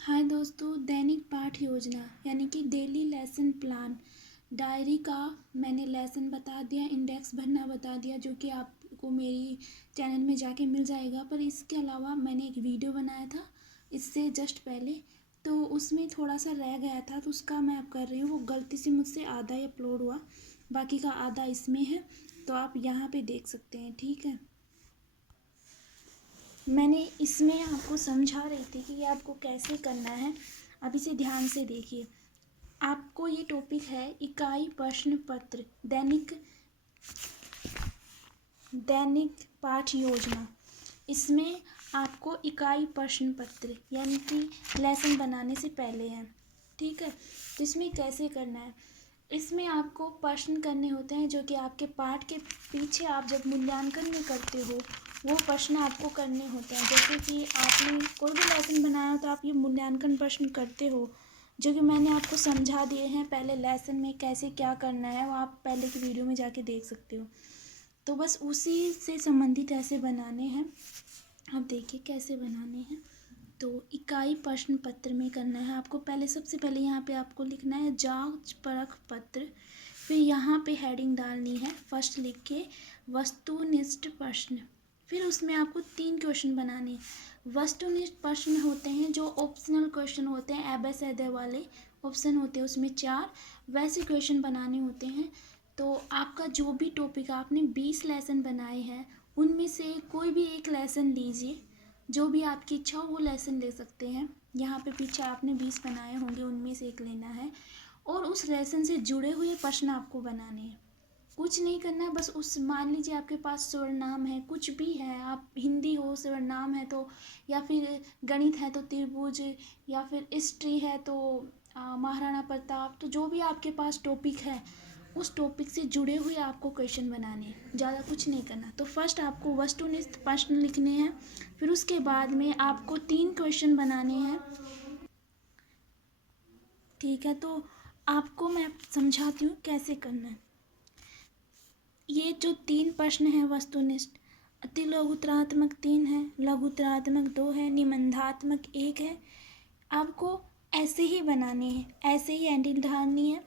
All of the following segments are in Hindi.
हाय दोस्तों, दैनिक पाठ योजना यानी कि डेली लेसन प्लान डायरी का मैंने लेसन बता दिया, इंडेक्स भरना बता दिया, जो कि आपको मेरी चैनल में जाके मिल जाएगा। पर इसके अलावा मैंने एक वीडियो बनाया था इससे जस्ट पहले, तो उसमें थोड़ा सा रह गया था, तो उसका मैं अब कर रही हूँ। वो गलती से मुझसे आधा ही अपलोड हुआ, बाकी का आधा इसमें है, तो आप यहाँ पे देख सकते हैं। ठीक है, मैंने इसमें आपको समझा रही थी कि ये आपको कैसे करना है। अब इसे ध्यान से देखिए। आपको ये टॉपिक है इकाई प्रश्न पत्र दैनिक पाठ योजना। इसमें आपको इकाई प्रश्न पत्र यानी कि लेसन बनाने से पहले है। ठीक है, तो इसमें कैसे करना है, इसमें आपको प्रश्न करने होते हैं जो कि आपके पाठ के पीछे आप जब मूल्यांकन में करते हो वो प्रश्न आपको करने होते हैं। जैसे कि आपने कोई भी लेसन बनाया हो तो आप ये मूल्यांकन प्रश्न करते हो, जो कि मैंने आपको समझा दिए हैं पहले लेसन में कैसे क्या करना है, वो आप पहले की वीडियो में जाके देख सकते हो। तो बस उसी से संबंधित ऐसे बनाने हैं। अब देखिए कैसे बनाने हैं। तो इकाई प्रश्न पत्र में करना है आपको। पहले सबसे पहले यहाँ पे आपको लिखना है जांच परख पत्र, फिर यहाँ पे हेडिंग डालनी है फर्स्ट लिख के वस्तुनिष्ठ प्रश्न। फिर उसमें आपको 3 क्वेश्चन बनाने हैं। वस्तुनिष्ठ प्रश्न होते हैं जो ऑप्शनल क्वेश्चन होते हैं, एबे वाले ऑप्शन होते हैं उसमें 4 वैसे क्वेश्चन बनाने होते हैं। तो आपका जो भी टॉपिक आपने 20 लेसन बनाए हैं उनमें से कोई भी एक लेसन लीजिए, जो भी आपकी इच्छा हो वो लेसन ले सकते हैं। यहाँ पे पीछे आपने 20 बनाए होंगे, उनमें से एक लेना है और उस लेसन से जुड़े हुए प्रश्न आपको बनाने हैं। कुछ नहीं करना है, बस उस मान लीजिए आपके पास सर्वनाम है, कुछ भी है, आप हिंदी हो सर्वनाम है तो, या फिर गणित है तो त्रिभुज, या फिर हिस्ट्री है तो महाराणा प्रताप, तो जो भी आपके पास टॉपिक है उस टॉपिक से जुड़े हुए आपको क्वेश्चन बनाने हैं, ज़्यादा कुछ नहीं करना। तो फर्स्ट आपको वस्तुनिष्ठ प्रश्न लिखने हैं, फिर उसके बाद में आपको 3 क्वेश्चन बनाने हैं। ठीक है, तो आपको मैं समझाती हूँ कैसे करना है। ये जो 3 प्रश्न हैं वस्तुनिष्ठ, अति लघुतरात्मक 3 है, लघुतरात्मक 2 है, निबंधात्मक 1 है। आपको ऐसे ही बनाने हैं, ऐसे ही एंडिंग डालनी है,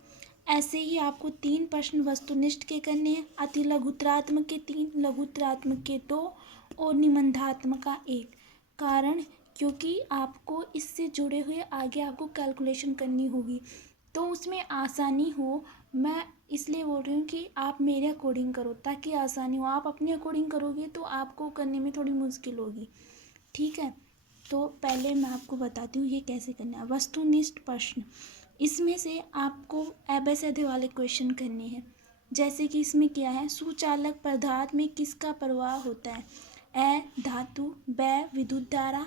ऐसे ही आपको 3 प्रश्न वस्तुनिष्ठ के करने हैं। अति लघुतरात्मक के 3, लघुतरात्मक के 2 और निबंधात्मक का 1। कारण क्योंकि आपको इससे जुड़े हुए आगे आपको कैलकुलेशन करनी होगी, तो उसमें आसानी हो। मैं इसलिए बोल रही हूँ कि आप मेरे अकॉर्डिंग करो ताकि आसानी हो। आप अपने अकॉर्डिंग करोगे तो आपको करने में थोड़ी मुश्किल होगी। ठीक है, तो पहले मैं आपको बताती हूँ ये कैसे करना है। वस्तुनिष्ठ प्रश्न, इसमें से आपको एबे वाले क्वेश्चन करने हैं। जैसे कि इसमें क्या है, सुचालक पदार्थ में किसका प्रवाह होता है। ए धातु, बै विद्युत धारा,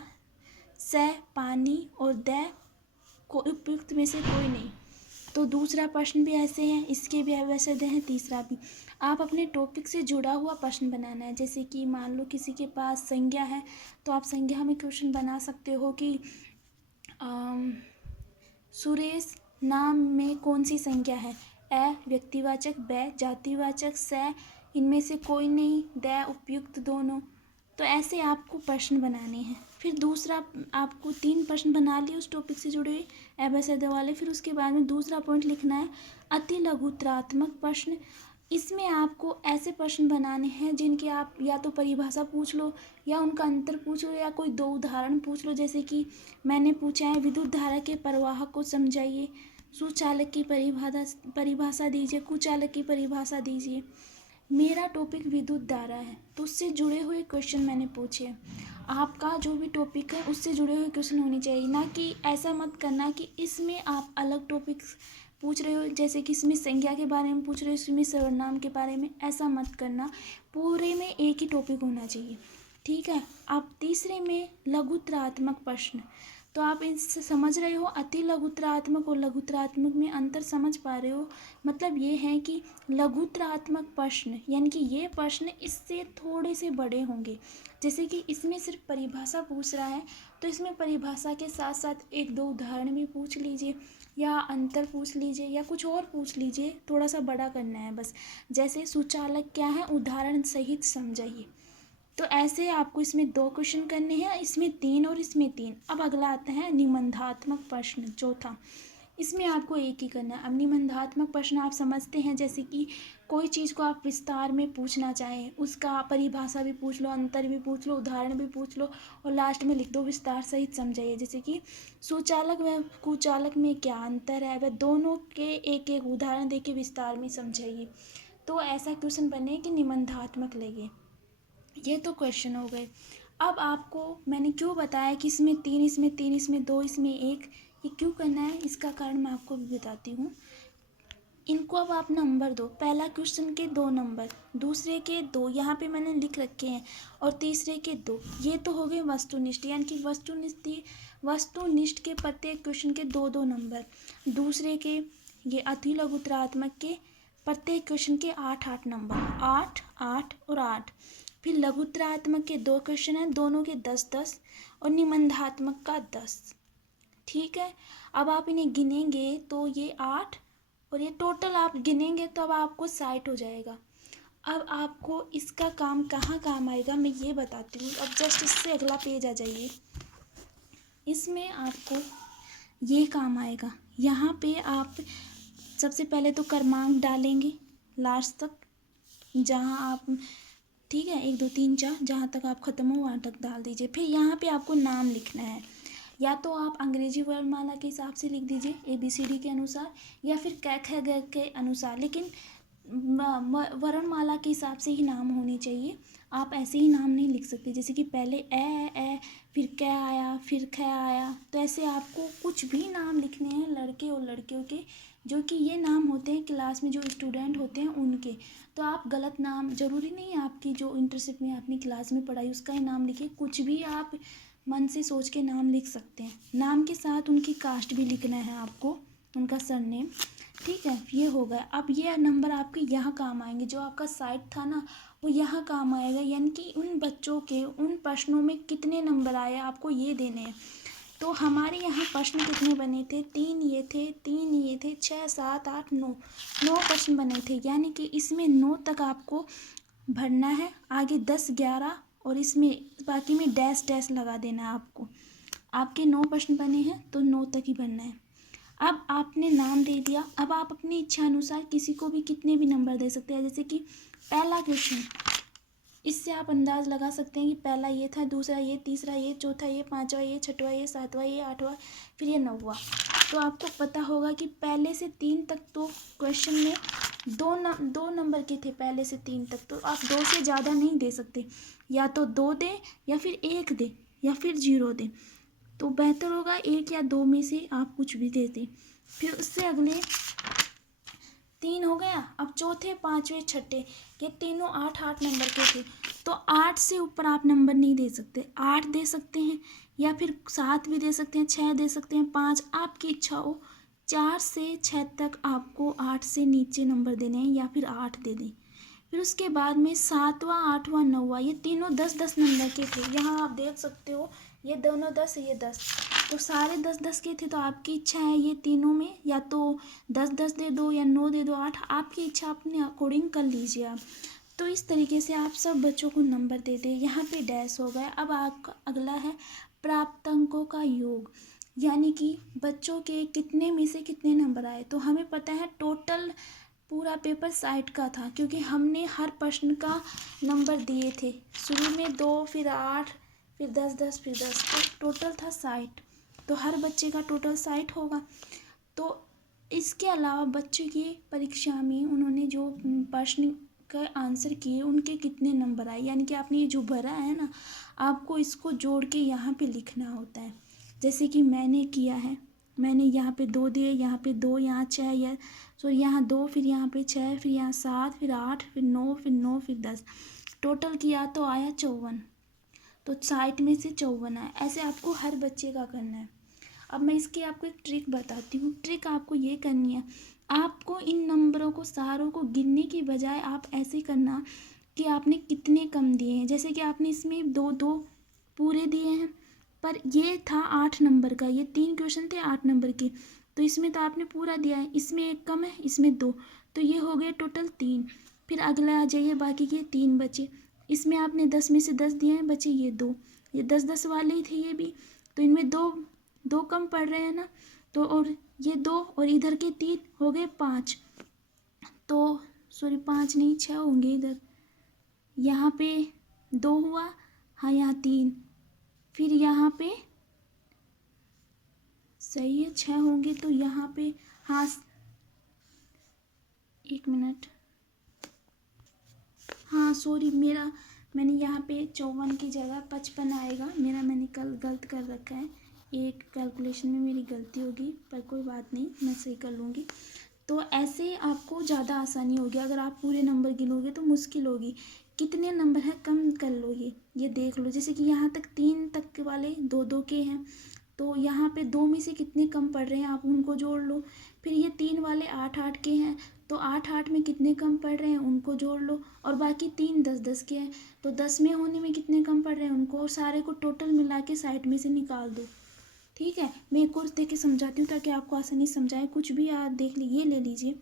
स पानी और द को उपयुक्त में से कोई नहीं। तो दूसरा प्रश्न भी ऐसे हैं, इसके भी वैसे हैं, तीसरा भी। आप अपने टॉपिक से जुड़ा हुआ प्रश्न बनाना है। जैसे कि मान लो किसी के पास संज्ञा है तो आप संज्ञा में क्वेश्चन बना सकते हो कि सुरेश नाम में कौन सी संज्ञा है। ए व्यक्तिवाचक, बै जातिवाचक, स इनमें से कोई नहीं, द उपयुक्त दोनों। तो ऐसे आपको प्रश्न बनाने हैं। फिर दूसरा आपको 3 प्रश्न बना लिए उस टॉपिक से जुड़े हुए एबे वाले। फिर उसके बाद में दूसरा पॉइंट लिखना है अति लघुतरात्मक प्रश्न। इसमें आपको ऐसे प्रश्न बनाने हैं जिनके आप या तो परिभाषा पूछ लो या उनका अंतर पूछ लो या कोई 2 उदाहरण पूछ लो। जैसे कि मैंने पूछा है विद्युत धारा के प्रवाह को समझाइए, सुचालक की परिभाषा दीजिए, कुचालक की परिभाषा दीजिए। मेरा टॉपिक विद्युत धारा है तो उससे जुड़े हुए क्वेश्चन मैंने पूछे हैं। आपका जो भी टॉपिक है उससे जुड़े हुए क्वेश्चन होने चाहिए, ना कि ऐसा मत करना कि इसमें आप अलग टॉपिक्स पूछ रहे हो। जैसे कि इसमें संज्ञा के बारे में पूछ रहे हो, इसमें सर्वनाम के बारे में, ऐसा मत करना। पूरे में एक ही टॉपिक होना चाहिए। ठीक है, अब तीसरे में लघुतरात्मक प्रश्न। तो आप इससे समझ रहे हो अति लघुतरात्मक और लघुतरात्मक में अंतर समझ पा रहे हो। मतलब ये है कि लघुतरात्मक प्रश्न यानी कि ये प्रश्न इससे थोड़े से बड़े होंगे। जैसे कि इसमें सिर्फ परिभाषा पूछ रहा है तो इसमें परिभाषा के साथ साथ 1-2 उदाहरण भी पूछ लीजिए या अंतर पूछ लीजिए या कुछ और पूछ लीजिए, थोड़ा सा बड़ा करना है बस। जैसे सुचालक क्या है, उदाहरण सहित समझाइए। तो ऐसे आपको इसमें 2 क्वेश्चन करने हैं, इसमें 3 और इसमें 3। अब अगला आता है निबंधात्मक प्रश्न, चौथा। इसमें आपको एक ही करना है। अब निबंधात्मक प्रश्न आप समझते हैं, जैसे कि कोई चीज़ को आप विस्तार में पूछना चाहें, उसका परिभाषा भी पूछ लो, अंतर भी पूछ लो, उदाहरण भी पूछ लो और लास्ट में लिख दो विस्तार सहित समझाइए। जैसे कि सुचालक व कुचालक में क्या अंतर है, वह दोनों के एक एक उदाहरण देके विस्तार में समझाइए। तो ऐसा क्वेश्चन बने कि निबंधात्मक लगे। ये तो क्वेश्चन हो गए। अब आपको मैंने क्यों बताया कि इसमें 3, इसमें 3, इसमें 2, इसमें 1, ये क्यों करना है, इसका कारण मैं आपको भी बताती हूँ। इनको अब आप नंबर दो, पहला क्वेश्चन के 2 नंबर, दूसरे के 2 यहाँ पे मैंने लिख रखे हैं, और तीसरे के 2। ये तो हो गए वस्तुनिष्ठ, यानी कि वस्तुनिष्ठ के प्रत्येक क्वेश्चन के 2-2 नंबर। दूसरे के ये अति लघुत्तरात्मक के प्रत्येक क्वेश्चन के 8-8 नंबर, 8, 8 और 8। फिर लघुत्तरात्मक के 2 क्वेश्चन हैं, दोनों के 10-10 और निबंधात्मक का 10। ठीक है। अब आप इन्हें गिनेंगे तो ये 8 और ये टोटल आप गिनेंगे तो अब आपको 60 हो जाएगा। अब आपको इसका काम कहाँ काम आएगा मैं ये बताती हूँ। अब जस्ट इससे अगला पेज आ जाइए। इसमें आपको ये काम आएगा। यहाँ पे आप सबसे पहले तो क्रमांक डालेंगे लास्ट तक, जहाँ आप, ठीक है, 1 2 3 4 जहाँ तक आप ख़त्म हो वहाँ तक डाल दीजिए। फिर यहाँ पे आपको नाम लिखना है, या तो आप अंग्रेजी वर्णमाला के हिसाब से लिख दीजिए ABCD के अनुसार, या फिर क ख ग के अनुसार, लेकिन वर्णमाला के हिसाब से ही नाम होने चाहिए। आप ऐसे ही नाम नहीं लिख सकते, जैसे कि पहले ए फिर क आया फिर ख आया, तो ऐसे आपको कुछ भी नाम लिखने हैं लड़के और लड़कियों के, जो कि ये नाम होते हैं क्लास में जो स्टूडेंट होते हैं उनके। तो आप गलत नाम, ज़रूरी नहीं है आपकी जो इंटरशिप में आपने क्लास में पढ़ाई उसका ही नाम लिखिए, कुछ भी आप मन से सोच के नाम लिख सकते हैं। नाम के साथ उनकी कास्ट भी लिखना है आपको, उनका सरनेम। ठीक है, ये हो गया। अब ये नंबर आपके यहाँ काम आएंगे, जो आपका साइट था ना वो यहाँ काम आएगा, यानी कि उन बच्चों के उन प्रश्नों में कितने नंबर आए आपको ये देने हैं। तो हमारे यहाँ प्रश्न कितने बने थे, 3 ये थे, 3 ये थे, 6 7 8 9 प्रश्न बने थे, यानी कि इसमें 9 तक आपको भरना है, आगे 10 11 और इसमें बाकी में डैश डैश लगा देना है आपको। आपके 9 प्रश्न बने हैं तो 9 तक ही भरना है। अब आपने नाम दे दिया, अब आप अपनी इच्छा अनुसार किसी को भी कितने भी नंबर दे सकते हैं। जैसे कि पहला क्वेश्चन, इससे आप अंदाज़ लगा सकते हैं कि पहला ये था, दूसरा ये, तीसरा ये, चौथा ये, पांचवा ये, छठवां ये, सातवां ये, आठवां, फिर ये 9वां। तो आपको पता होगा कि पहले से 3 तक तो क्वेश्चन में दो नंबर के थे, पहले से 3 तक। तो आप 2 से ज़्यादा नहीं दे सकते, या तो 2 दें या फिर 1 दें या फिर 0 दें। तो बेहतर होगा 1 या 2 में से आप कुछ भी दे दें। फिर उससे अगले 3 हो गया। अब चौथे, पाँचवें, छठे, ये तीनों 8-8 नंबर के थे, तो 8 से ऊपर आप नंबर नहीं दे सकते। 8 दे सकते हैं या फिर 7 भी दे सकते हैं, 6 दे सकते हैं, 5, आपकी इच्छा हो। 4 से 6 तक आपको 8 से नीचे नंबर देने हैं, या फिर 8 दे दें। फिर उसके बाद में 7वां, 8वां, 9वां, ये तीनों 10-10 नंबर के थे। यहाँ आप देख सकते हो ये दोनों 10, ये 10, तो सारे 10-10 के थे। तो आपकी इच्छा है ये तीनों में या तो 10-10 दे दो या 9 दे दो, 8, आपकी इच्छा अपने अकॉर्डिंग कर लीजिए आप। तो इस तरीके से आप सब बच्चों को नंबर दे दें। यहाँ पे डैश हो गया। अब आपका अगला है प्राप्त अंकों का योग, यानी कि बच्चों के कितने में से कितने नंबर आए। तो हमें पता है टोटल पूरा पेपर 60 का था, क्योंकि हमने हर प्रश्न का नंबर दिए थे। शुरू में 2, फिर 8, फिर 10-10, फिर 10, तो टोटल था 60। तो हर बच्चे का टोटल 60 होगा। तो इसके अलावा बच्चे की परीक्षा में उन्होंने जो प्रश्न का आंसर किए उनके कितने नंबर आए, यानी कि आपने ये जो भरा है ना, आपको इसको जोड़ के यहाँ पे लिखना होता है। जैसे कि मैंने किया है, मैंने यहाँ पे 2 दिए, यहाँ पे 2, यहाँ 6, या सो यहाँ 2, फिर यहाँ पे 6, फिर यहाँ 7, फिर 8, फिर 9, फिर 9, फिर 10, टोटल किया तो आया 54। तो 60 में से 54 आया। ऐसे आपको हर बच्चे का करना है। अब मैं इसकी आपको एक ट्रिक बताती हूँ। ट्रिक आपको ये करनी है, आपको इन नंबरों को सारों को गिनने की बजाय आप ऐसे करना कि आपने कितने कम दिए हैं। जैसे कि आपने इसमें 2-2 पूरे दिए हैं, पर ये था 8 नंबर का, ये 3 क्वेश्चन थे 8 नंबर के, तो इसमें तो आपने पूरा दिया है, इसमें 1 कम है, इसमें 2, तो ये हो गए टोटल 3। फिर अगला आ जाइए, बाकी के 3 बचे। इसमें आपने 10 में से 10 दिए हैं, बचे ये 2, ये 10-10 वाले ही थे ये भी, तो इनमें दो दो कम पड़ रहे हैं ना, तो और ये 2 और इधर के 3 हो गए 5, तो सॉरी 5 नहीं 6 होंगे इधर, यहाँ पे 2 हुआ, हाँ यहाँ 3, फिर यहाँ पे सही है 6 होंगे, तो यहाँ पे हाँ 1 मिनट, हाँ सॉरी मैंने यहाँ पे 54 की जगह 55 आएगा मेरा, मैंने कल गलत कर रखा है, एक कैलकुलेशन में मेरी गलती होगी, पर कोई बात नहीं, मैं सही कर लूँगी। तो ऐसे आपको ज़्यादा आसानी होगी, अगर आप पूरे नंबर गिनोगे तो मुश्किल होगी, कितने नंबर है कम कर लो, ये देख लो, जैसे कि यहाँ तक 3 तक के वाले 2-2 के हैं, तो यहाँ पे 2 में से कितने कम पड़ रहे हैं आप उनको जोड़ लो, फिर ये 3 वाले 8-8 के हैं, तो 8-8 में कितने कम पड़ रहे हैं उनको जोड़ लो, और बाकी 3 10-10 के हैं, तो 10 में होने में कितने कम पड़ रहे हैं उनको, और सारे को टोटल मिला के साइड में से निकाल दो। ठीक है, मैं एक कोर्स देख के समझाती हूँ ताकि आपको आसानी से समझाए, कुछ भी आप देख लीजिए, ले लीजिए।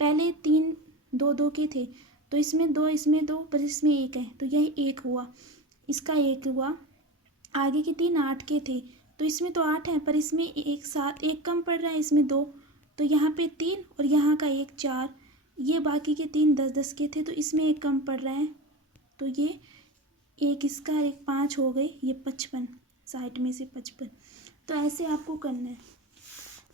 पहले 3 2-2 के थे, तो इसमें 2 इसमें 2 पर इसमें 1 है, तो यही 1 हुआ, इसका 1 हुआ, आगे के 3 8 के थे, तो इसमें तो 8 है, पर इसमें एक साथ 1 कम पड़ रहा है, इसमें 2, तो यहाँ पे 3 और यहाँ का 1 4, ये बाकी के 3 10-10 के थे, तो इसमें 1 कम पड़ रहा है, तो ये 1 इसका 1 5 हो गए, ये 55 साइड में से 55, तो ऐसे आपको करना है।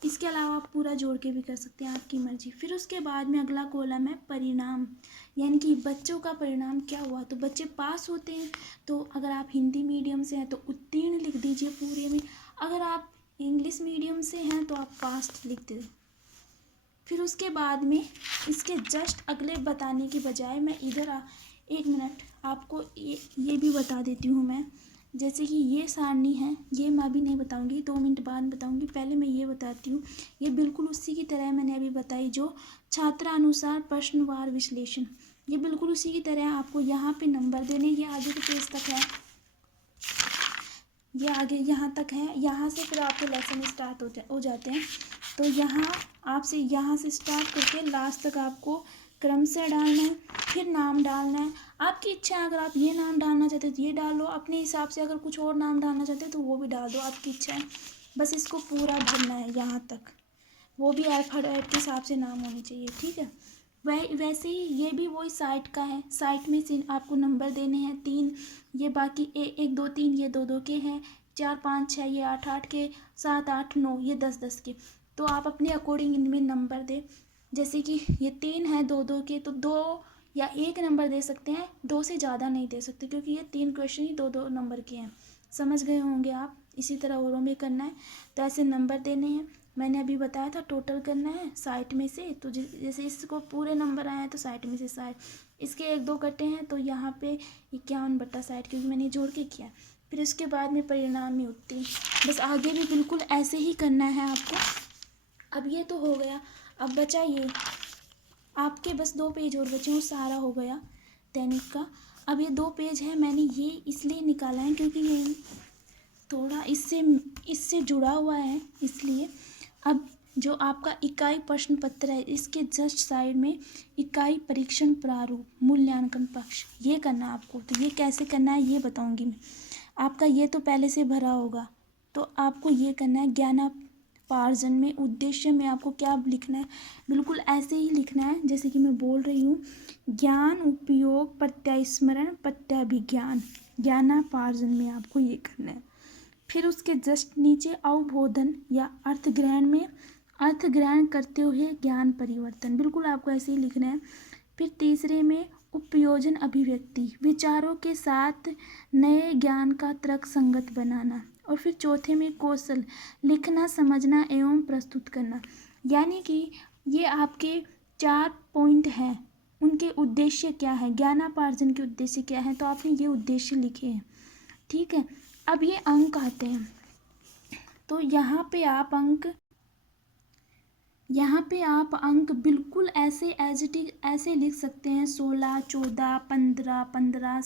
इसके अलावा आप पूरा जोड़ के भी कर सकते हैं, आपकी मर्जी। फिर उसके बाद में अगला कॉलम है परिणाम, यानी कि बच्चों का परिणाम क्या हुआ, तो बच्चे पास होते हैं, तो अगर आप हिंदी मीडियम से हैं तो उत्तीर्ण लिख दीजिए पूरे में, अगर आप इंग्लिश मीडियम से हैं तो आप पास लिख दीजिए। फिर उसके बाद में इसके जस्ट अगले बताने की बजाय मैं इधर 1 मिनट आपको ये भी बता देती हूँ मैं, जैसे कि ये सारणी है, ये मैं अभी नहीं बताऊंगी, 2 मिनट बाद बताऊंगी, पहले मैं ये बताती हूँ, ये बिल्कुल उसी की तरह मैंने अभी बताई, जो छात्रानुसार प्रश्नवार विश्लेषण, ये बिल्कुल उसी की तरह आपको यहाँ पे नंबर देने, ये आगे के पेज तक है, ये आगे यहाँ तक है, यहाँ से फिर आपके लेसन स्टार्ट हो जाते हैं, तो यहाँ आपसे यहाँ से स्टार्ट करके लास्ट तक आपको क्रम से डालना है, फिर नाम डालना है, आपकी इच्छा है, अगर आप ये नाम डालना चाहते हो तो ये डाल लो, अपने हिसाब से अगर कुछ और नाम डालना चाहते हो तो वो भी डाल दो, आपकी इच्छा है, बस इसको पूरा भरना है यहाँ तक, वो भी अल्फाबेट के हिसाब से नाम होने चाहिए। ठीक है, वैसे ही ये भी वही साइट का है, साइट में से आपको नंबर देने हैं 3, ये बाकी 1 2 3 ये 2 2 के हैं, 4 5 6 ये 8 8 के, 7 8 9 ये 10 10 के, तो आप अपने अकॉर्डिंग इनमें नंबर दें, जैसे कि ये 3 है 2 2 के, तो 2 या 1 नंबर दे सकते हैं, 2 से ज़्यादा नहीं दे सकते, क्योंकि ये 3 क्वेश्चन ही 2 2 नंबर के हैं, समझ गए होंगे आप। इसी तरह औरों में करना है, तो ऐसे नंबर देने हैं, मैंने अभी बताया था टोटल करना है साइट में से, तो जैसे इसको पूरे नंबर आए हैं तो साइट में से साइट, इसके 1 2 कटे हैं तो यहाँ पे 51/60, क्योंकि मैंने जोड़ के किया। फिर इसके बाद में परिणाम में उत्तीर्ण, बस आगे भी बिल्कुल ऐसे ही करना है आपको। अब ये तो हो गया, अब बचा ये आपके बस 2 पेज और बचे, वो सारा हो गया दैनिक का। अब ये 2 पेज है, मैंने ये इसलिए निकाला है क्योंकि ये थोड़ा इससे जुड़ा हुआ है, इसलिए। अब जो आपका इकाई प्रश्न पत्र है, इसके जस्ट साइड में इकाई परीक्षण प्रारूप मूल्यांकन पक्ष, ये करना है आपको। तो ये कैसे करना है ये बताऊंगी मैं, आपका ये तो पहले से भरा होगा, तो आपको ये करना है ज्ञानापार्जन में उद्देश्य में आपको क्या लिखना है, बिल्कुल ऐसे ही लिखना है जैसे कि मैं बोल रही हूँ, ज्ञान उपयोग प्रत्यास्मरण प्रत्याभिज्ञान, ज्ञानापार्जन में आपको ये करना है। फिर उसके जस्ट नीचे अवबोधन या अर्थ ग्रहण में अर्थ ग्रहण करते हुए ज्ञान परिवर्तन, बिल्कुल आपको ऐसे ही लिखना है। फिर तीसरे में उपयोजन अभिव्यक्ति, विचारों के साथ नए ज्ञान का तर्क संगत बनाना। और फिर चौथे में कौशल, लिखना समझना एवं प्रस्तुत करना, यानी कि ये आपके 4 पॉइंट हैं, उनके उद्देश्य क्या है, ज्ञानापार्जन के उद्देश्य क्या है, तो आपने ये उद्देश्य लिखे हैं। ठीक है, अब ये अंक आते हैं, तो यहाँ पे आप अंक बिल्कुल ऐसे एज इट इज ऐसे लिख सकते हैं, 16 14 15 15,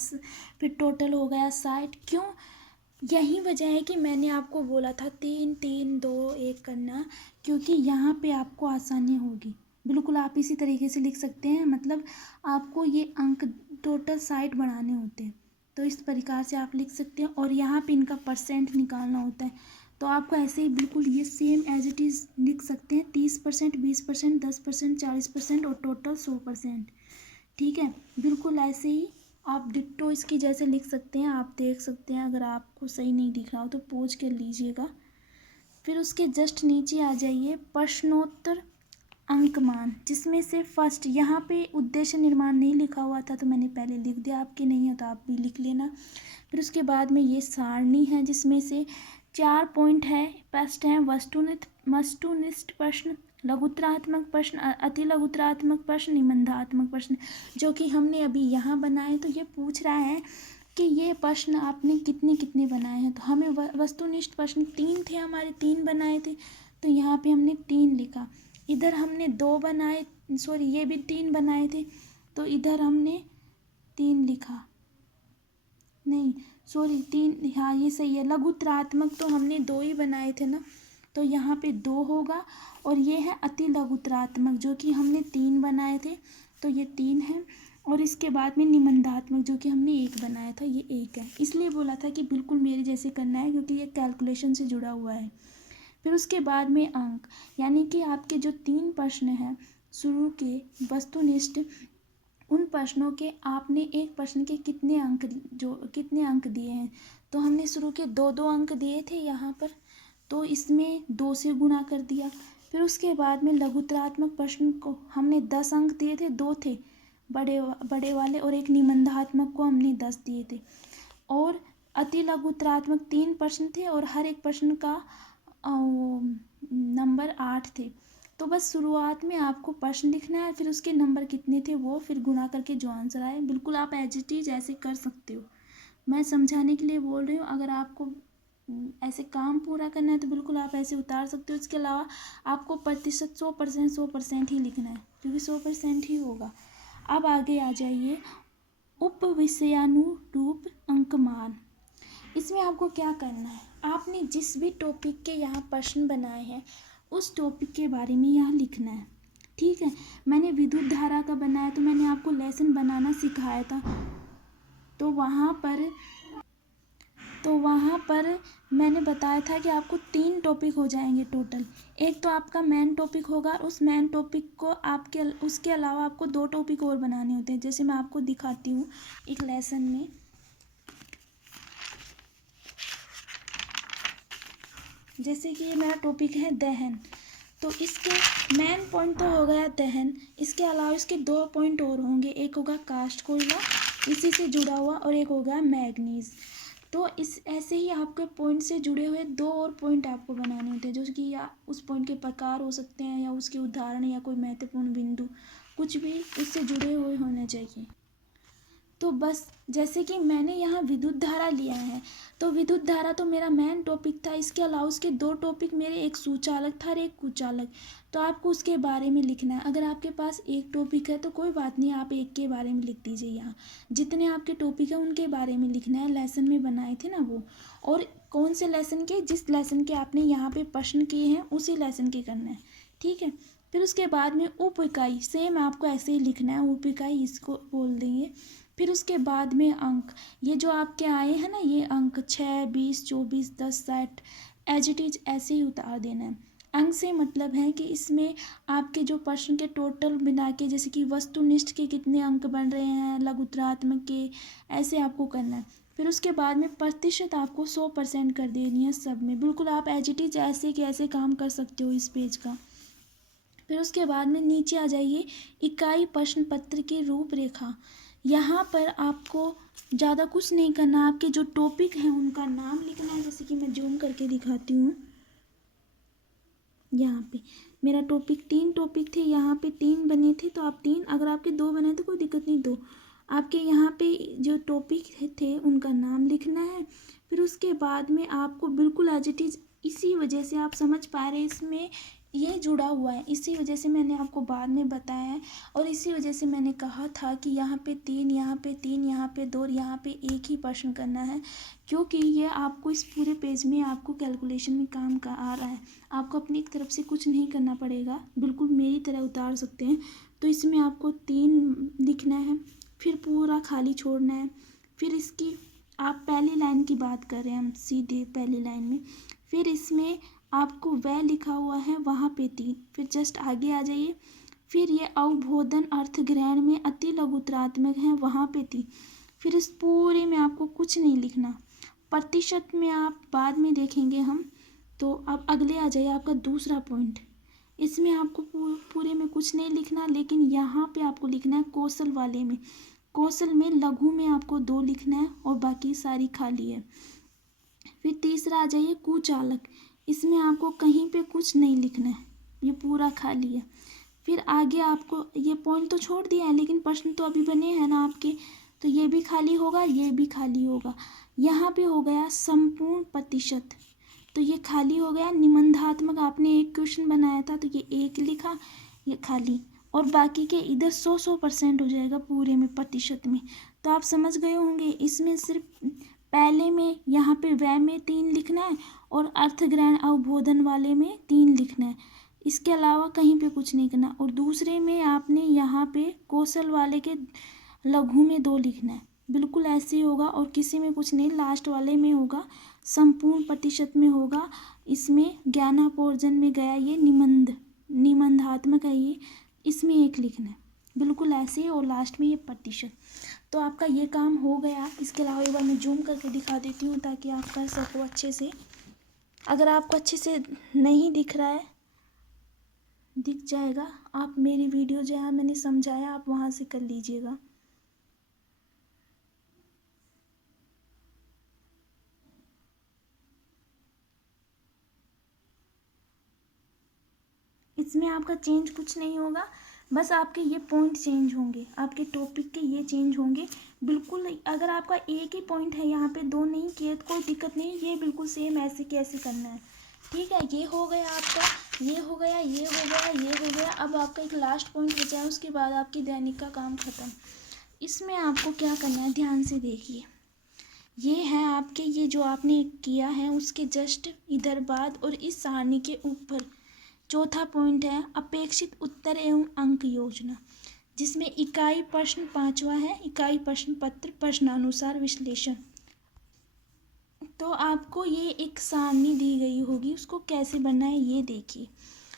फिर टोटल हो गया 60। क्यों, यही वजह है कि मैंने आपको बोला था 3 3 2 1 करना, क्योंकि यहाँ पे आपको आसानी होगी। बिल्कुल आप इसी तरीके से लिख सकते हैं, मतलब आपको ये अंक टोटल 60 बनाने होते हैं। तो इस प्रकार से आप लिख सकते हैं। और यहाँ पे इनका परसेंट निकालना होता है, तो आपको ऐसे ही बिल्कुल ये सेम एज इट इज़ लिख सकते हैं। 30%, 20%, 10%, 40% और टोटल 100%। ठीक है, बिल्कुल ऐसे ही आप डिट्टो इसकी जैसे लिख सकते हैं। आप देख सकते हैं, अगर आपको सही नहीं दिख रहा हो तो पॉज कर लीजिएगा। फिर उसके जस्ट नीचे आ जाइए प्रश्नोत्तर अंकमान, जिसमें से फर्स्ट यहाँ पे उद्देश्य निर्माण नहीं लिखा हुआ था तो मैंने पहले लिख दिया, आपके नहीं है तो आप भी लिख लेना। फिर उसके बाद में ये सारणी है जिसमें से 4 पॉइंट है। फर्स्ट है वस्तुनिष्ठ प्रश्न, लघुत्तरात्मक प्रश्न, अति लघुत्तरात्मक प्रश्न, निबंधात्मक प्रश्न, जो कि हमने अभी यहाँ बनाए। तो ये पूछ रहा है कि ये प्रश्न आपने कितने कितने बनाए हैं। तो हमें वस्तुनिष्ठ प्रश्न 3 थे हमारे, 3 बनाए थे, तो यहाँ पे हमने 3 लिखा। इधर हमने 2 बनाए, सॉरी ये भी 3 बनाए थे, तो इधर हमने 3 लिखा, नहीं सॉरी 3, हाँ ये सही है। लघुत्तरात्मक तो हमने 2 ही बनाए थे ना, तो यहाँ पे 2 होगा। और ये है अति लघुत्तरात्मक जो कि हमने 3 बनाए थे, तो ये 3 है। और इसके बाद में निबंधात्मक जो कि हमने 1 बनाया था, ये 1 है। इसलिए बोला था कि बिल्कुल मेरे जैसे करना है, क्योंकि ये कैलकुलेशन से जुड़ा हुआ है। फिर उसके बाद में अंक, यानी कि आपके जो 3 प्रश्न हैं शुरू के वस्तुनिष्ठ, उन प्रश्नों के आपने एक प्रश्न के कितने अंक दिए हैं। तो हमने शुरू के 2-2 अंक दिए थे यहाँ पर, तो इसमें 2 से गुणा कर दिया। फिर उसके बाद में लघुत्तरात्मक प्रश्न को हमने 10 अंक दिए थे, 2 थे बड़े वाले, और एक निबंधात्मक को हमने 10 दिए थे। और अति लघुत्तरात्मक 3 प्रश्न थे और हर एक प्रश्न का नंबर 8 थे। तो बस शुरुआत में आपको प्रश्न लिखना है, फिर उसके नंबर कितने थे वो, फिर गुणा करके जो आंसर आए, बिल्कुल आप एज इट इज ऐसे कर सकते हो। मैं समझाने के लिए बोल रही हूँ, अगर आपको ऐसे काम पूरा करना है तो बिल्कुल आप ऐसे उतार सकते हो। इसके अलावा आपको प्रतिशत 100% ही लिखना है, क्योंकि 100% ही होगा। अब आगे आ जाइए उप विषयानुरूप अंकमान। इसमें आपको क्या करना है, आपने जिस भी टॉपिक के यहाँ प्रश्न बनाए हैं उस टॉपिक के बारे में यहाँ लिखना है। ठीक है, मैंने विद्युत धारा का बनाया तो मैंने आपको लेसन बनाना सिखाया था, तो वहाँ पर मैंने बताया था कि आपको 3 टॉपिक हो जाएंगे टोटल। एक तो आपका मेन टॉपिक होगा, उस मेन टॉपिक को उसके अलावा आपको 2 टॉपिक और बनाने होते हैं। जैसे मैं आपको दिखाती हूँ एक लेसन में, जैसे कि ये मेरा टॉपिक है दहन, तो इसके मेन पॉइंट तो हो गया दहन, इसके अलावा इसके 2 पॉइंट और होंगे। एक होगा कास्ट कोयला इसी से जुड़ा हुआ, और एक हो गया मैग्नीज। तो इस ऐसे ही आपके पॉइंट से जुड़े हुए 2 और पॉइंट आपको बनाने होते हैं, जो कि या उस पॉइंट के प्रकार हो सकते हैं, या उसके उदाहरण, या कोई महत्वपूर्ण बिंदु, कुछ भी उससे जुड़े हुए होने चाहिए। तो बस जैसे कि मैंने यहाँ विद्युत धारा लिया है, तो विद्युत धारा तो मेरा मेन टॉपिक था। इसके अलावा उसके 2 टॉपिक मेरे, एक सुचालक था और एक कुचालक, तो आपको उसके बारे में लिखना है। अगर आपके पास एक टॉपिक है तो कोई बात नहीं, आप एक के बारे में लिख दीजिए। यहाँ जितने आपके टॉपिक हैं उनके बारे में लिखना है, लेसन में बनाए थे ना वो, और कौन से लेसन के, जिस लेसन के आपने यहाँ पे प्रश्न किए हैं उसी लेसन के करना है। ठीक है, फिर उसके बाद में उप इकाई, सेम आपको ऐसे ही लिखना है, उप इकाई इसको बोल देंगे। फिर उसके बाद में अंक, ये जो आपके आए हैं ना ये अंक 6, 20, 24, 10, 60 एज इट इज ऐसे ही उतार देना है। अंक से मतलब है कि इसमें आपके जो प्रश्न के टोटल बिना के, जैसे कि वस्तुनिष्ठ के कितने अंक बन रहे हैं, लघुत्तरात्मक के, ऐसे आपको करना है। फिर उसके बाद में प्रतिशत आपको 100% कर देनी है सब में, बिल्कुल आप एज इट इज ऐसे के ऐसे काम कर सकते हो इस पेज का। फिर उसके बाद में नीचे आ जाइए इकाई प्रश्न पत्र की रूपरेखा। यहाँ पर आपको ज़्यादा कुछ नहीं करना, आपके जो टॉपिक हैं उनका नाम लिखना है। जैसे कि मैं जूम करके दिखाती हूँ, यहाँ पे मेरा टॉपिक 3 टॉपिक थे, यहाँ पे 3 बने थे, तो आप 3, अगर आपके 2 बने तो कोई दिक्कत नहीं, 2 आपके यहाँ पे जो टॉपिक थे उनका नाम लिखना है। फिर उसके बाद में आपको बिल्कुल एज इट इज़, इसी वजह से आप समझ पा रहे हैं इसमें ये जुड़ा हुआ है, इसी वजह से मैंने आपको बाद में बताया है, और इसी वजह से मैंने कहा था कि यहाँ पे 3, यहाँ पे 3, यहाँ पे 2, यहाँ पे 1 ही प्रश्न करना है, क्योंकि ये आपको इस पूरे पेज में आपको कैलकुलेशन में काम का आ रहा है। आपको अपनी तरफ से कुछ नहीं करना पड़ेगा, बिल्कुल मेरी तरह उतार सकते हैं। तो इसमें आपको 3 लिखना है, फिर पूरा खाली छोड़ना है। फिर इसकी आप पहली लाइन की बात कर रहे हैं हम, सीधे पहली लाइन में। फिर इसमें आपको वह लिखा हुआ है वहाँ पे 3, फिर जस्ट आगे आ जाइए। फिर ये अवबोधन अर्थ ग्रहण में अति लघुतरात्मक है, वहाँ पे 3। फिर इस पूरे में आपको कुछ नहीं लिखना। प्रतिशत में आप बाद में देखेंगे हम। तो अब अगले आ जाइए, आपका दूसरा पॉइंट। इसमें आपको पूरे में कुछ नहीं लिखना, लेकिन यहाँ पे आपको लिखना है कौशल वाले में। कौशल में लघु में आपको 2 लिखना है और बाकी सारी खाली है। फिर तीसरा आ जाइए कुचालक। इसमें आपको कहीं पे कुछ नहीं लिखना है, ये पूरा खाली है। फिर आगे आपको ये पॉइंट तो छोड़ दिया है, लेकिन प्रश्न तो अभी बने हैं ना आपके, तो ये भी खाली होगा, ये भी खाली होगा। यहाँ पे हो गया संपूर्ण प्रतिशत, तो ये खाली हो गया। निबंधात्मक आपने एक क्वेश्चन बनाया था, तो ये 1 लिखा, ये खाली। और बाकी के इधर 100% हो जाएगा पूरे में, प्रतिशत में। तो आप समझ गए होंगे, इसमें सिर्फ पहले में यहाँ पे वह में 3 लिखना है और अर्थग्रहण अवबोधन वाले में 3 लिखना है। इसके अलावा कहीं पे कुछ नहीं करना। और दूसरे में आपने यहाँ पे कौशल वाले के लघु में 2 लिखना है। बिल्कुल ऐसे ही होगा, और किसी में कुछ नहीं, लास्ट वाले में होगा संपूर्ण प्रतिशत में होगा। इसमें ज्ञानापोर्जन में गया ये निबंधात्मक है ये, इसमें 1 लिखना है, बिल्कुल ऐसे ही। और लास्ट में ये प्रतिशत। तो आपका ये काम हो गया। इसके अलावा एक बार मैं जूम करके दिखा देती हूँ ताकि आप कर सको अच्छे से। अगर आपको अच्छे से नहीं दिख रहा है, दिख जाएगा, आप मेरी वीडियो जहाँ मैंने समझाया आप वहाँ से कर लीजिएगा। इसमें आपका चेंज कुछ नहीं होगा, बस आपके ये पॉइंट चेंज होंगे, आपके टॉपिक के ये चेंज होंगे बिल्कुल। अगर आपका एक ही पॉइंट है, यहाँ पे 2 नहीं किए तो कोई दिक्कत नहीं, ये बिल्कुल सेम ऐसे कैसे करना है। ठीक है, ये हो गया आपका, ये हो गया, ये हो गया, ये हो गया। अब आपका एक लास्ट पॉइंट बचा है, उसके बाद आपकी दैनिक का काम खत्म। इसमें आपको क्या करना है, ध्यान से देखिए। ये है आपके, ये जो आपने किया है उसके जस्ट इधर बाद और इस सारणी के ऊपर चौथा पॉइंट है अपेक्षित उत्तर एवं अंक योजना, जिसमें इकाई प्रश्न 5वां है, इकाई प्रश्न पत्र प्रश्नानुसार विश्लेषण। तो आपको ये एक सारणी दी गई होगी, उसको कैसे बनना है ये देखिए।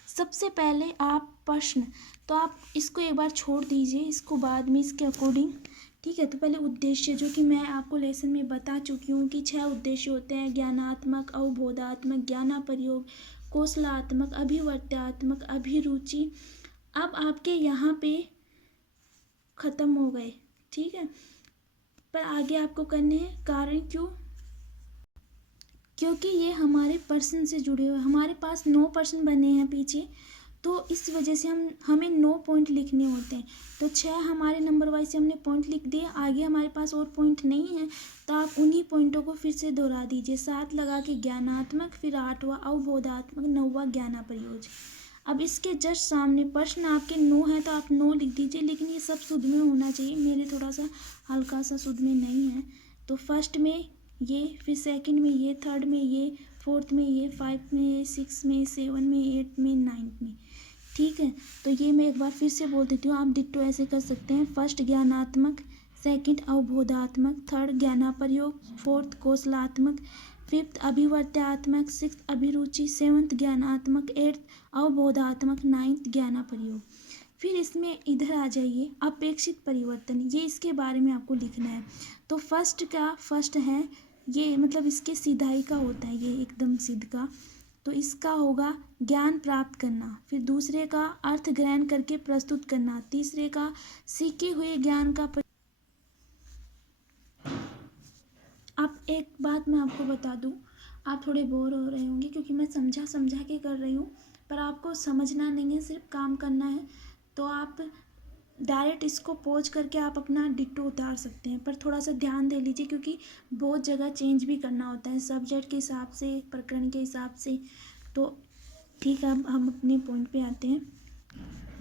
सबसे पहले आप प्रश्न, तो आप इसको एक बार छोड़ दीजिए, इसको बाद में इसके अकॉर्डिंग। ठीक है, तो पहले उद्देश्य, जो कि मैं आपको लेसन में बता चुकी हूँ कि 6 उद्देश्य होते हैं: ज्ञानात्मक, अवबोधात्मक, ज्ञानाप्रयोग, कौशलात्मक, अभिवर्त्यात्मक, अभिरुचि। अब आपके यहाँ पे खत्म हो गए। ठीक है, पर आगे आपको करने हैं कारण क्यों, क्योंकि ये हमारे पर्सन से जुड़े हुए, हमारे पास 9 पर्सन बने हैं पीछे, तो इस वजह से हमें 9 पॉइंट लिखने होते हैं। तो 6 हमारे नंबर वाइज से हमने पॉइंट लिख दिए, आगे हमारे पास और पॉइंट नहीं है, तो आप उन्हीं पॉइंटों को फिर से दोहरा दीजिए। 7 लगा के ज्ञानात्मक, फिर 8वां अवबोधात्मक, 9वां ज्ञानाप्रयोज। अब इसके जस्ट सामने प्रश्न आपके 9 है, तो आप 9 लिख दीजिए, लेकिन ये सब शुद्ध में होना चाहिए, मेरे थोड़ा सा हल्का सा शुद्ध में नहीं है। तो फर्स्ट में ये, फिर सेकंड में ये, थर्ड में ये, फोर्थ में ये, 5 में ये, 6 में, 7 में, 8 में, 9 में। ठीक है, तो ये मैं एक बार फिर से बोल देती हूँ, आप डिट्टो ऐसे कर सकते हैं। फर्स्ट ज्ञानात्मक, सेकंड अवबोधात्मक, थर्ड ज्ञानाप्रयोग, फोर्थ कौशलात्मक, फिफ्थ अभिवर्त्यात्मक, सिक्स्थ अभिरुचि, सेवन्थ ज्ञानात्मक, एट्थ अवबोधात्मक, 9th ज्ञानाप्रयोग। फिर इसमें इधर आ जाइए, अपेक्षित परिवर्तन, ये इसके बारे में आपको लिखना है। तो फर्स्ट है ये, मतलब इसके सीधाई का होता है ये, एकदम सिद्ध का। तो इसका होगा ज्ञान प्राप्त करना, फिर दूसरे का अर्थ ग्रहण करके प्रस्तुत करना, तीसरे का सीखे हुए ज्ञान का आप एक बात मैं आपको बता दूं, आप थोड़े बोर हो रहे होंगे क्योंकि मैं समझा के कर रही हूँ, पर आपको समझना नहीं है, सिर्फ काम करना है। तो आप डायरेक्ट इसको पॉज करके आप अपना डिट्टो उतार सकते हैं, पर थोड़ा सा ध्यान दे लीजिए क्योंकि बहुत जगह चेंज भी करना होता है सब्जेक्ट के हिसाब से, प्रकरण के हिसाब से। तो ठीक है, अब हम अपने पॉइंट पे आते हैं।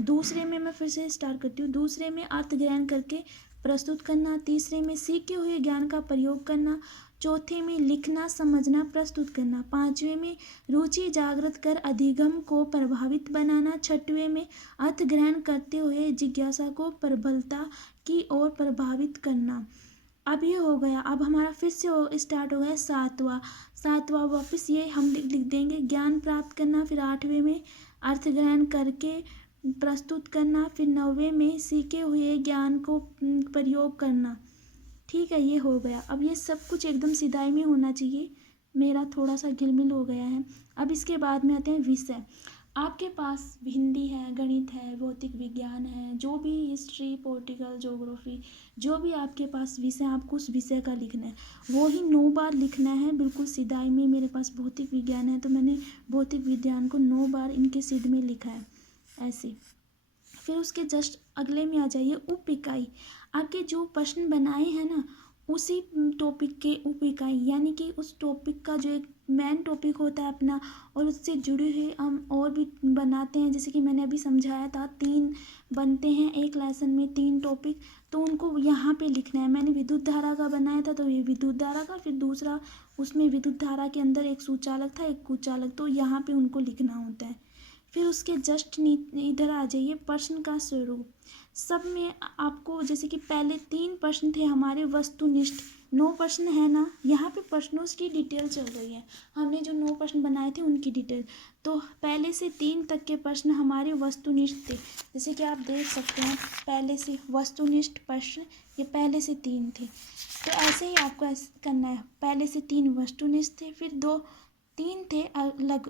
दूसरे में मैं फिर से स्टार्ट करती हूँ। दूसरे में अर्थ ग्रहण करके प्रस्तुत करना, तीसरे में सीखे हुए ज्ञान का प्रयोग करना, चौथे में लिखना, समझना, प्रस्तुत करना। पांचवें में रुचि जागृत कर अधिगम को प्रभावित बनाना। छठवें में अर्थ ग्रहण करते हुए जिज्ञासा को प्रबलता की ओर प्रभावित करना। अब ये हो गया। अब हमारा फिर से स्टार्ट हो गया सातवां वापस ये हम लिख देंगे ज्ञान प्राप्त करना। फिर आठवें में अर्थ ग्रहण करके प्रस्तुत करना। फिर नौवें में सीखे हुए ज्ञान को प्रयोग करना। ठीक है, ये हो गया। अब ये सब कुछ एकदम सिधाई में होना चाहिए, मेरा थोड़ा सा गिलमिल हो गया है। अब इसके बाद में आते हैं विषय। आपके पास हिंदी है, गणित है, भौतिक विज्ञान है, जो भी हिस्ट्री, पॉलिटिकल, ज्योग्राफी, जो भी आपके पास विषय, आपको उस विषय का लिखना है, वो ही 9 बार लिखना है, बिल्कुल सिधाई में। मेरे पास भौतिक विज्ञान है तो मैंने भौतिक विज्ञान को 9 बार इनके सिद्ध में लिखा है, ऐसे। फिर उसके जस्ट अगले में आ जाइए उप इकाई। आपके जो प्रश्न बनाए हैं ना, उसी टॉपिक के उप इकाई, यानी कि उस टॉपिक का जो एक मेन टॉपिक होता है अपना, और उससे जुड़े हुए हम और भी बनाते हैं। जैसे कि मैंने अभी समझाया था 3 बनते हैं एक लेसन में, 3 टॉपिक, तो उनको यहाँ पे लिखना है। मैंने विद्युत धारा का बनाया था तो ये विद्युत धारा का, फिर दूसरा उसमें विद्युत धारा के अंदर एक सुचालक था, एक कुचालक, तो यहाँ पे उनको लिखना होता है। फिर उसके जस्ट इधर आ जाइए प्रश्न का स्वरूप। सब में आपको, जैसे कि पहले 3 प्रश्न थे हमारे वस्तुनिष्ठ, 9 प्रश्न है ना, यहाँ पे प्रश्नों की डिटेल चल रही है। हमने जो 9 प्रश्न बनाए थे उनकी डिटेल, तो पहले से 3 तक के प्रश्न हमारे वस्तुनिष्ठ थे। जैसे कि आप देख सकते हैं पहले से वस्तुनिष्ठ प्रश्न, ये पहले से 3 थे। तो ऐसे ही आपको ऐसे करना है, पहले से 3 वस्तुनिष्ठ थे, फिर 3 थे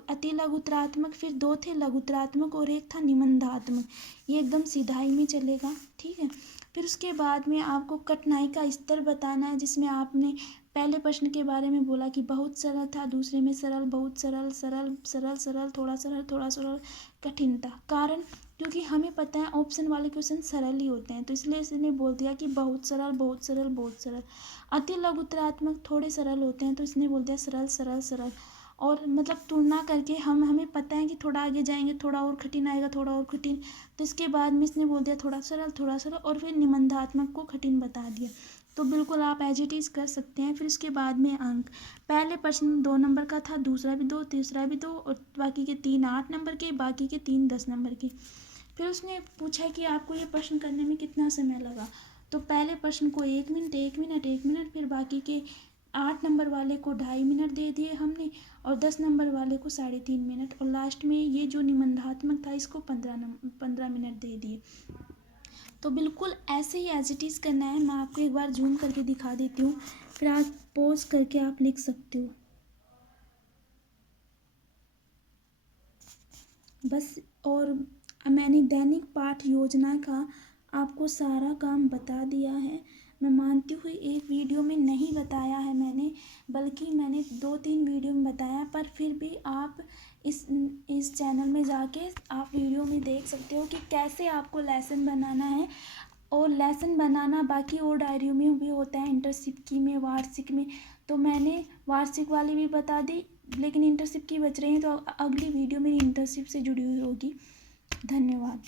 अति लघुतरात्मक, फिर 2 थे लघुतरात्मक और एक था निबंधात्मक। ये एकदम सिधाई में चलेगा, ठीक है। फिर उसके बाद में आपको कठिनाई का स्तर बताना है, जिसमें आपने पहले प्रश्न के बारे में बोला कि बहुत सरल था, दूसरे में सरल, बहुत सरल, सरल, सरल, सरल, थोड़ा सरल, थोड़ा सरल, कठिन था। कारण क्योंकि हमें पता है ऑप्शन वाले क्वेश्चन सरल ही होते हैं, तो इसलिए इसने बोल दिया कि बहुत सरल, बहुत सरल, बहुत सरल। अति लघुतरात्मक थोड़े सरल होते हैं, तो इसने बोल दिया सरल, सरल, सरल। और मतलब तुलना करके हमें पता है कि थोड़ा आगे जाएंगे थोड़ा और कठिन आएगा, थोड़ा और कठिन, तो इसके बाद में इसने बोल दिया थोड़ा सरल, थोड़ा सरल, और फिर निबंधात्मक को कठिन बता दिया। तो बिल्कुल आप एज इट इज़ कर सकते हैं। फिर इसके बाद में अंक, पहले प्रश्न 2 नंबर का था, दूसरा भी 2, तीसरा भी 2, और बाकी के 3 8 नंबर के, बाकी के 3 10 नंबर के। फिर उसने पूछा कि आपको ये प्रश्न करने में कितना समय लगा, तो पहले प्रश्न को 1 मिनट, 1 मिनट, 1 मिनट, फिर बाकी के 8 नंबर वाले को 2.5 मिनट दे दिए हमने, और 10 नंबर वाले को 3.5 मिनट, और लास्ट में ये जो निबंधात्मक था इसको 15 मिनट दे दिए। तो बिल्कुल ऐसे ही एज इट इज़ करना है। मैं आपको एक बार जूम करके दिखा देती हूँ, फिर आप पॉज करके आप लिख सकते हो बस। और मैंने दैनिक पाठ योजना का आपको सारा काम बता दिया है। मैं मानती हुई एक वीडियो में नहीं बताया है मैंने, बल्कि मैंने 2-3 वीडियो में बताया, पर फिर भी आप इस चैनल में जाके आप वीडियो में देख सकते हो कि कैसे आपको लेसन बनाना है। और लेसन बनाना बाकी और डायरियों में भी होता है, इंटर्नशिप की में, वार्षिक में, तो मैंने वार्षिक वाली भी बता दी, लेकिन इंटर्नशिप की बच रही है, तो अगली वीडियो मेरी इंटर्नशिप से जुड़ी हुई होगी। धन्यवाद।